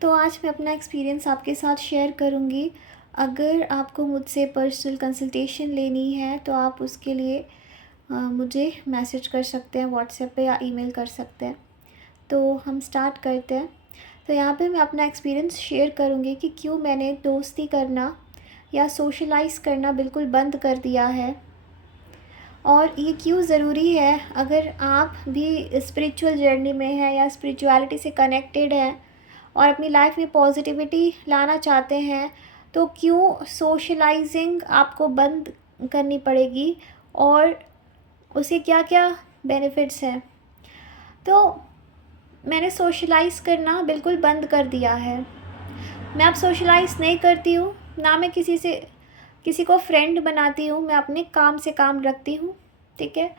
तो आज मैं अपना एक्सपीरियंस आपके साथ शेयर करूँगी। अगर आपको मुझसे पर्सनल कंसल्टेशन लेनी है तो आप उसके लिए मुझे मैसेज कर सकते हैं व्हाट्सएप पे या ईमेल कर सकते हैं। तो हम स्टार्ट करते हैं। तो यहाँ पे मैं अपना एक्सपीरियंस शेयर करूँगी कि क्यों मैंने दोस्ती करना या सोशलाइज़ करना बिल्कुल बंद कर दिया है और ये क्यों ज़रूरी है। अगर आप भी स्पिरिचुअल जर्नी में हैं या स्पिरिचुअलिटी से कनेक्टेड हैं और अपनी लाइफ में पॉजिटिविटी लाना चाहते हैं तो क्यों सोशलाइजिंग आपको बंद करनी पड़ेगी और उसे क्या क्या बेनिफिट्स हैं। तो मैंने सोशलाइज़ करना बिल्कुल बंद कर दिया है। मैं अब सोशलाइज़ नहीं करती हूँ, ना मैं किसी को फ्रेंड बनाती हूँ। मैं अपने काम से काम रखती हूँ, ठीक है।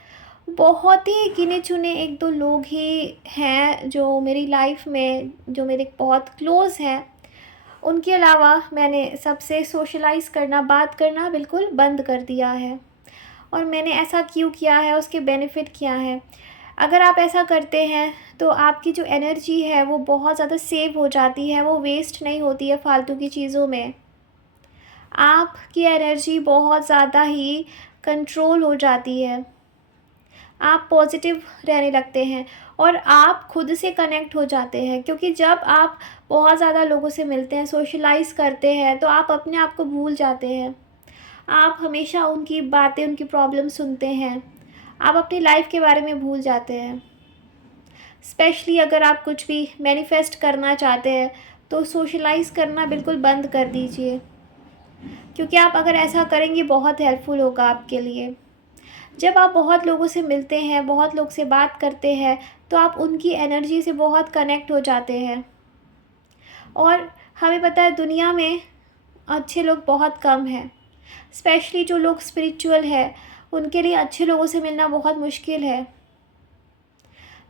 बहुत ही गिने चुने एक दो लोग ही हैं जो मेरी लाइफ में, जो मेरे बहुत क्लोज़ हैं। उनके अलावा मैंने सबसे सोशलाइज़ करना, बात करना बिल्कुल बंद कर दिया है। और मैंने ऐसा क्यों किया है, उसके बेनिफिट क्या हैं। अगर आप ऐसा करते हैं तो आपकी जो एनर्जी है वो बहुत ज़्यादा सेव हो जाती है, वो वेस्ट नहीं होती है फालतू की चीज़ों में। आपकी एनर्जी बहुत ज़्यादा ही कंट्रोल हो जाती है, आप पॉजिटिव रहने लगते हैं और आप खुद से कनेक्ट हो जाते हैं। क्योंकि जब आप बहुत ज़्यादा लोगों से मिलते हैं, सोशलाइज़ करते हैं, तो आप अपने आप को भूल जाते हैं। आप हमेशा उनकी बातें, उनकी प्रॉब्लम सुनते हैं, आप अपनी लाइफ के बारे में भूल जाते हैं। स्पेशली अगर आप कुछ भी मैनिफेस्ट करना चाहते हैं तो सोशलाइज़ करना बिल्कुल बंद कर दीजिए, क्योंकि आप अगर ऐसा करेंगे बहुत हेल्पफुल होगा आपके लिए। जब आप बहुत लोगों से मिलते हैं, बहुत लोग से बात करते हैं, तो आप उनकी एनर्जी से बहुत कनेक्ट हो जाते हैं। और हमें पता है दुनिया में अच्छे लोग बहुत कम हैं। स्पेशली जो लोग स्पिरिचुअल है उनके लिए अच्छे लोगों से मिलना बहुत मुश्किल है,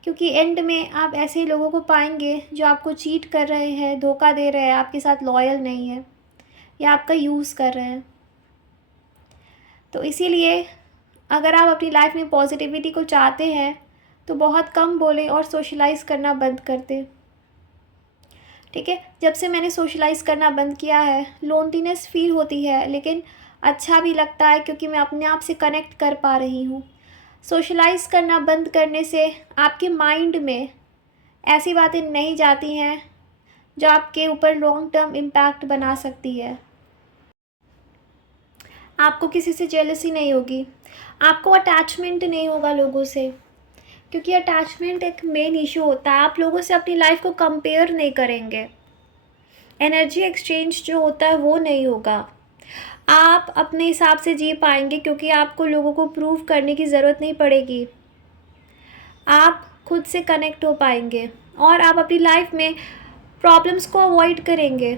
क्योंकि एंड में आप ऐसे लोगों को पाएंगे जो आपको चीट कर रहे हैं, धोखा दे रहे हैं, आपके साथ लॉयल नहीं है या आपका यूज़ कर रहे हैं। तो इसीलिए अगर आप अपनी लाइफ में पॉजिटिविटी को चाहते हैं तो बहुत कम बोलें और सोशलाइज़ करना बंद कर दें, ठीक है। जब से मैंने सोशलाइज़ करना बंद किया है, लोनलीनेस फील होती है लेकिन अच्छा भी लगता है, क्योंकि मैं अपने आप से कनेक्ट कर पा रही हूँ। सोशलाइज़ करना बंद करने से आपके माइंड में ऐसी बातें नहीं जाती हैं जो आपके ऊपर लॉन्ग टर्म इम्पैक्ट बना सकती है। आपको किसी से जेलसी नहीं होगी, आपको अटैचमेंट नहीं होगा लोगों से, क्योंकि अटैचमेंट एक मेन इशू होता है। आप लोगों से अपनी लाइफ को कंपेयर नहीं करेंगे, एनर्जी एक्सचेंज जो होता है वो नहीं होगा। आप अपने हिसाब से जी पाएंगे, क्योंकि आपको लोगों को प्रूव करने की ज़रूरत नहीं पड़ेगी। आप खुद से कनेक्ट हो पाएंगे और आप अपनी लाइफ में प्रॉब्लम्स को अवॉइड करेंगे।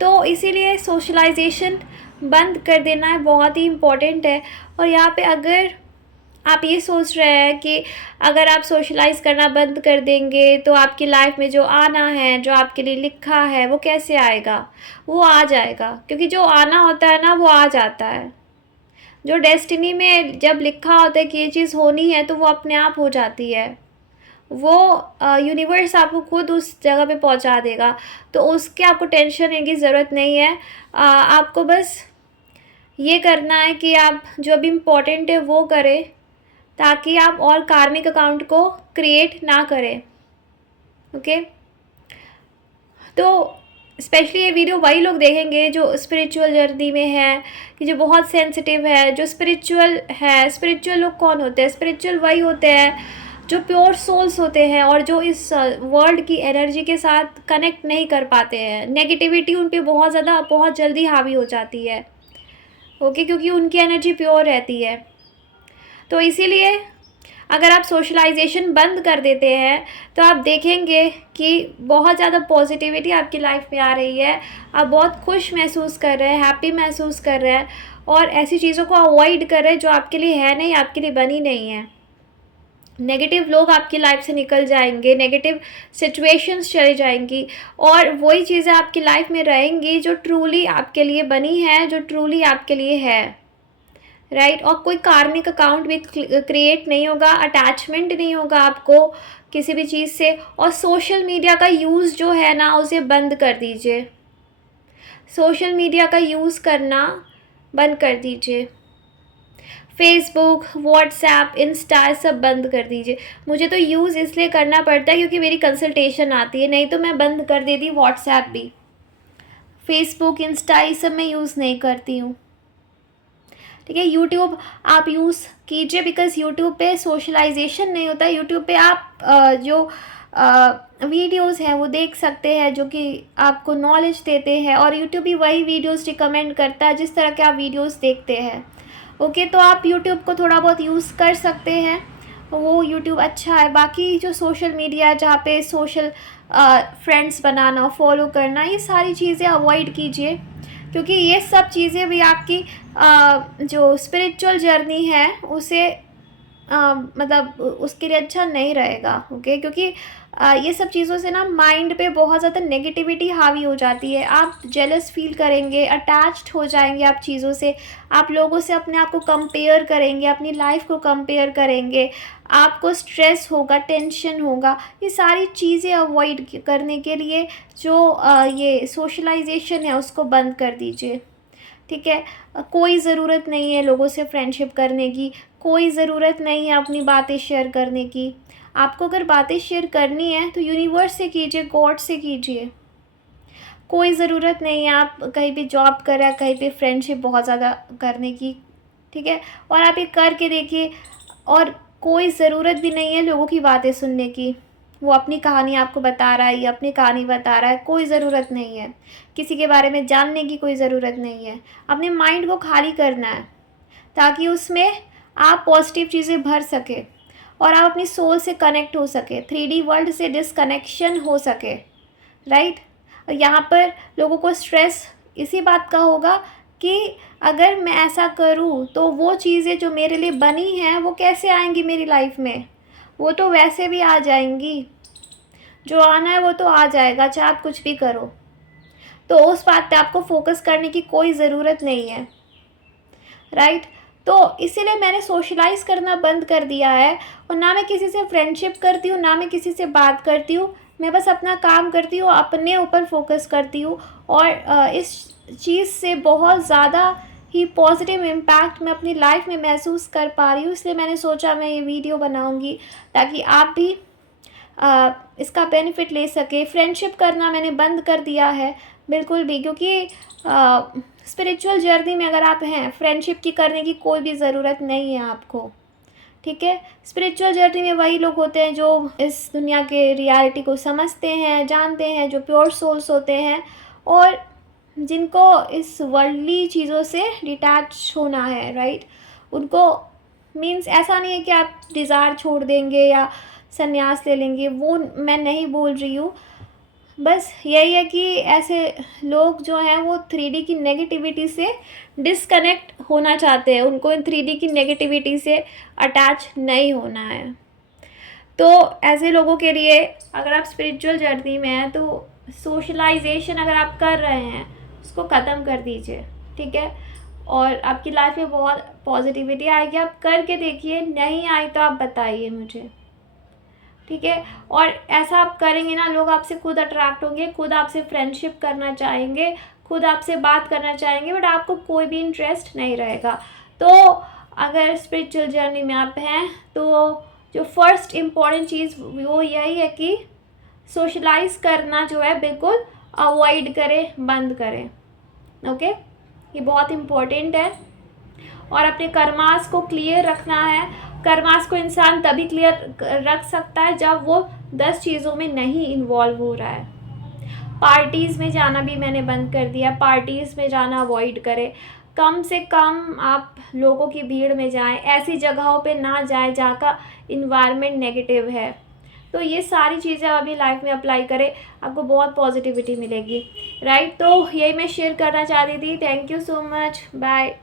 तो इसीलिए सोशलाइजेशन बंद कर देना है बहुत ही इम्पॉर्टेंट है। और यहाँ पे अगर आप ये सोच रहे हैं कि अगर आप सोशलाइज़ करना बंद कर देंगे तो आपकी लाइफ में जो आना है, जो आपके लिए लिखा है, वो कैसे आएगा, वो आ जाएगा। क्योंकि जो आना होता है ना वो आ जाता है। जो डेस्टिनी में जब लिखा होता है कि ये चीज़ होनी है तो वो अपने आप हो जाती है। वो यूनिवर्स आपको खुद उस जगह पे पहुंचा देगा। तो उसके आपको टेंशन लेने की ज़रूरत नहीं है। आपको बस ये करना है कि आप जो भी इम्पोर्टेंट है वो करें, ताकि आप और कार्मिक अकाउंट को क्रिएट ना करें। ओके, तो स्पेशली ये वीडियो वही लोग देखेंगे जो स्पिरिचुअल जर्नी में है, कि जो बहुत सेंसिटिव है, जो स्पिरिचुअल है। स्पिरिचुअल लोग कौन होते हैं? स्पिरिचुअल वही होते हैं जो प्योर सोल्स होते हैं और जो इस वर्ल्ड की एनर्जी के साथ कनेक्ट नहीं कर पाते हैं। नेगेटिविटी उन पर बहुत जल्दी हावी हो जाती है, ओके, क्योंकि उनकी एनर्जी प्योर रहती है। तो इसीलिए अगर आप सोशलाइजेशन बंद कर देते हैं तो आप देखेंगे कि बहुत ज़्यादा पॉजिटिविटी आपकी लाइफ में आ रही है। आप बहुत खुश महसूस कर रहे हैं, हैप्पी महसूस कर रहे हैं और ऐसी चीज़ों को अवॉइड कर रहे हैं जो आपके लिए है नहीं, आपके लिए बनी नहीं है। नेगेटिव लोग आपकी लाइफ से निकल जाएंगे, नेगेटिव सिचुएशंस चली जाएंगी और वही चीज़ें आपकी लाइफ में रहेंगी जो ट्रूली आपके लिए बनी है, जो ट्रूली आपके लिए है, राइट। और कोई कार्मिक अकाउंट भी क्रिएट नहीं होगा, अटैचमेंट नहीं होगा आपको किसी भी चीज़ से। और सोशल मीडिया का यूज़ जो है ना, उसे बंद कर दीजिए। सोशल मीडिया का यूज़ करना बंद कर दीजिए। फेसबुक, व्हाट्सएप, इंस्टा सब बंद कर दीजिए। मुझे तो यूज़ इसलिए करना पड़ता है क्योंकि मेरी कंसल्टेशन आती है, नहीं तो मैं बंद कर देती व्हाट्सएप भी। फेसबुक, इंस्टा ये सब मैं यूज़ नहीं करती हूँ। ठीक है, यूट्यूब आप यूज़ कीजिए, बिकॉज़ यूट्यूब पे सोशलाइजेशन नहीं होता है। यूट्यूब पे आप जो वीडियोस हैं वो देख सकते हैं जो कि आपको नॉलेज देते हैं, और यूट्यूब भी वही वीडियोस रिकमेंड करता है जिस तरह के आप वीडियोस देखते हैं। ओके, तो आप यूट्यूब को थोड़ा बहुत यूज़ कर सकते हैं, वो यूट्यूब अच्छा है। बाकी जो सोशल मीडिया जहाँ पे सोशल फ्रेंड्स बनाना, फॉलो करना, ये सारी चीज़ें अवॉइड कीजिए, क्योंकि ये सब चीज़ें भी आपकी जो स्पिरिचुअल जर्नी है उसे मतलब उसके लिए अच्छा नहीं रहेगा। ओके, क्योंकि ये सब चीज़ों से ना माइंड पे बहुत ज़्यादा नेगेटिविटी हावी हो जाती है। आप जेलस फील करेंगे, अटैच्ड हो जाएंगे आप चीज़ों से, आप लोगों से अपने आप को कंपेयर करेंगे, अपनी लाइफ को कंपेयर करेंगे, आपको स्ट्रेस होगा, टेंशन होगा। ये सारी चीज़ें अवॉइड करने के लिए जो ये सोशलाइजेशन है उसको बंद कर दीजिए। ठीक है, कोई ज़रूरत नहीं है लोगों से फ्रेंडशिप करने की, कोई ज़रूरत नहीं है अपनी बातें शेयर करने की। आपको अगर बातें शेयर करनी है तो यूनिवर्स से कीजिए, गॉड से कीजिए। कोई ज़रूरत नहीं है आप कहीं पे जॉब कर रहे हैं, कहीं पे फ्रेंडशिप बहुत ज़्यादा करने की। ठीक है, और आप ये करके देखिए, और कोई ज़रूरत भी नहीं है लोगों की बातें सुनने की। वो अपनी कहानी आपको बता रहा है, ये अपनी कहानी बता रहा है, कोई ज़रूरत नहीं है। किसी के बारे में जानने की कोई ज़रूरत नहीं है। अपने माइंड को खाली करना है ताकि उसमें आप पॉजिटिव चीज़ें भर सके और आप अपनी सोल से कनेक्ट हो सके, 3D वर्ल्ड से डिसकनेक्शन हो सके। राइट, और यहाँ पर लोगों को स्ट्रेस इसी बात का होगा कि अगर मैं ऐसा करूँ तो वो चीज़ें जो मेरे लिए बनी हैं वो कैसे आएंगी मेरी लाइफ में। वो तो वैसे भी आ जाएंगी, जो आना है वो तो आ जाएगा, चाहे आप कुछ भी करो। तो उस बात पे आपको फोकस करने की कोई ज़रूरत नहीं है। राइट, तो इसीलिए मैंने सोशलाइज़ करना बंद कर दिया है, और ना मैं किसी से फ्रेंडशिप करती हूँ, ना मैं किसी से बात करती हूँ। मैं बस अपना काम करती हूँ, अपने ऊपर फोकस करती हूँ, और इस चीज़ से बहुत ज़्यादा ही पॉजिटिव इम्पैक्ट मैं अपनी लाइफ में महसूस कर पा रही हूँ। इसलिए मैंने सोचा मैं ये वीडियो बनाऊँगी ताकि आप भी इसका बेनिफिट ले सके। फ्रेंडशिप करना मैंने बंद कर दिया है बिल्कुल भी, क्योंकि स्पिरिचुअल जर्नी में अगर आप हैं, फ्रेंडशिप की करने की कोई भी ज़रूरत नहीं है आपको। ठीक है, स्पिरिचुअल जर्नी में वही लोग होते हैं जो इस दुनिया के रियलिटी को समझते हैं, जानते हैं, जो प्योर सोल्स होते हैं, और जिनको इस वर्ल्डली चीज़ों से डिटैच होना है। राइट, उनको मीन्स ऐसा नहीं है कि आप डिज़ायर छोड़ देंगे या संन्यास ले लेंगे, वो मैं नहीं बोल रही हूँ। बस यही है कि ऐसे लोग जो हैं वो 3D की नेगेटिविटी से डिस्कनेक्ट होना चाहते हैं, उनको इन 3D की नेगेटिविटी से अटैच नहीं होना है। तो ऐसे लोगों के लिए अगर आप स्पिरिचुअल जर्नी में हैं तो सोशलाइजेशन अगर आप कर रहे हैं उसको ख़त्म कर दीजिए। ठीक है, और आपकी लाइफ में बहुत पॉजिटिविटी आएगी। आप करके देखिए, नहीं आई तो आप बताइए मुझे। ठीक है, और ऐसा आप करेंगे ना, लोग आपसे खुद अट्रैक्ट होंगे, खुद आपसे फ्रेंडशिप करना चाहेंगे, खुद आपसे बात करना चाहेंगे, बट आपको कोई भी इंटरेस्ट नहीं रहेगा। तो अगर स्पिरिचुअल जर्नी में आप हैं तो जो फर्स्ट इम्पॉर्टेंट चीज़ वो यही है कि सोशलाइज करना जो है बिल्कुल अवॉइड करें, बंद करें। ओके, ये बहुत इम्पॉर्टेंट है। और अपने कर्मास को क्लियर रखना है। कर्मास को इंसान तभी क्लियर रख सकता है जब वो 10 चीज़ों में नहीं इन्वॉल्व हो रहा है। पार्टीज़ में जाना भी मैंने बंद कर दिया, पार्टीज़ में जाना अवॉइड करें। कम से कम आप लोगों की भीड़ में जाएं, ऐसी जगहों पे ना जाएं जहाँ का इन्वायरमेंट नेगेटिव है। तो ये सारी चीज़ें अभी लाइफ में अप्लाई करें, आपको बहुत पॉजिटिविटी मिलेगी। राइट, तो यही मैं शेयर करना चाहती थी। Thank you so much, bye.